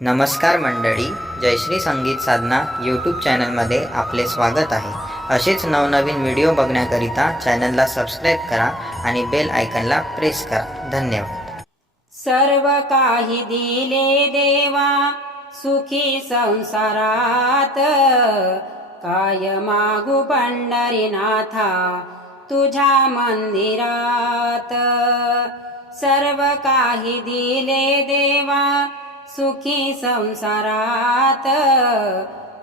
नमस्कार मंडळी, जयश्री संगीत साधना यूट्यूब चॅनलमध्ये आपले स्वागत आहे। असेच नवनवीन व्हिडिओ बघण्याकरिता चॅनलला सबस्क्राईब करा आणि बेल आयकॉनला प्रेस करा। धन्यवाद। सर्व काही दिले देवा सुखी संसारात, काय मागू पंढरीनाथा तुझ्या मंदिरात। सर्व काही दिले देवा सुखी संसारात,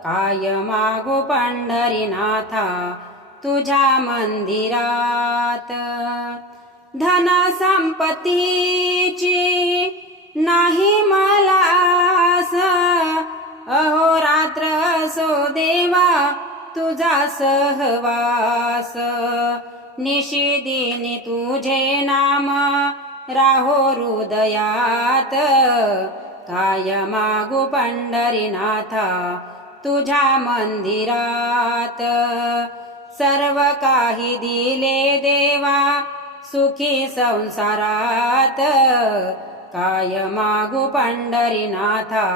काय मागू पंढरीनाथा तुझ्या मंदिरात। धन संपत्तीची नाही मला आस, अहोरात्र असो देवा तुझा सहवास। निशिदिनी तुझे नाम राहो हृदयात, काय मागू पंढरीनाथा तुझ्या मंदिरात। सर्व काही दिले देवा सुखी संसारात, काय मागू पंढरीनाथा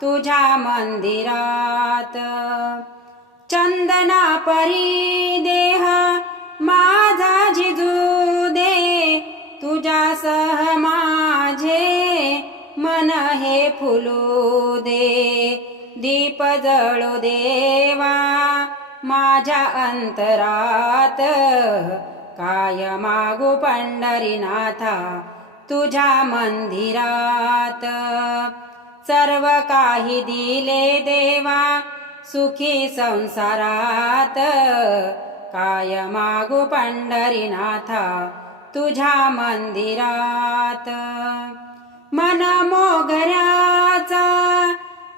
तुझ्या मंदिरात। चंदना परी देह माझा झिजू दे, तुझ्या सह माझे मन हे फुलू दे। दीप जळू देवा माझ्या अंतरात, काय मागू पंढरीनाथा तुझ्या मंदिरात। सर्व काही दिले देवा सुखी संसारात, काय मागू पंढरीनाथा तुझ्या मंदिरात। मन मोगऱ्याचा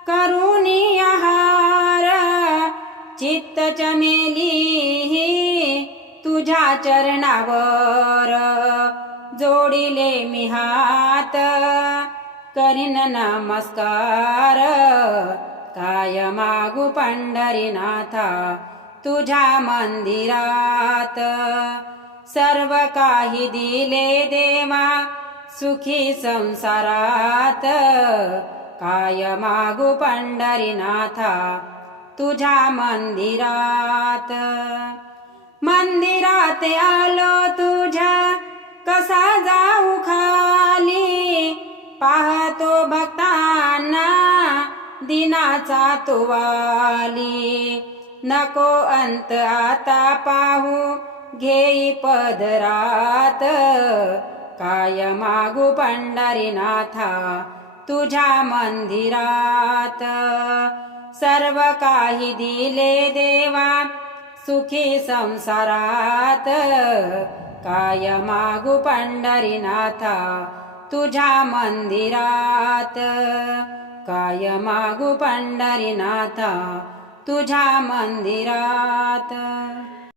करुणी आहार, चित्त चमेली तुझ्या चरणावर। जोडिले मी हात करीन नमस्कार, काय मागू पंढरीनाथा तुझ्या मंदिरात। सर्व काही दिले देवा सुखी संसारात, काय मागू पंढरीनाथा तुझ्या मंदिरात। मंदिरात आलो तुझ्या कसा जाऊ खाली, पाहतो भक्तांना दिनाचा तू वाली। नको अंत आता पाहू घेई पदरात, काय मागू पंढरीनाथा तुझ्या मंदिरात। सर्व काही दिले देवा सुखी संसारात, काय मागू पंढरीनाथा तुझ्या मंदिरात। काय मागू पंढरीनाथा तुझ्या मंदिरात।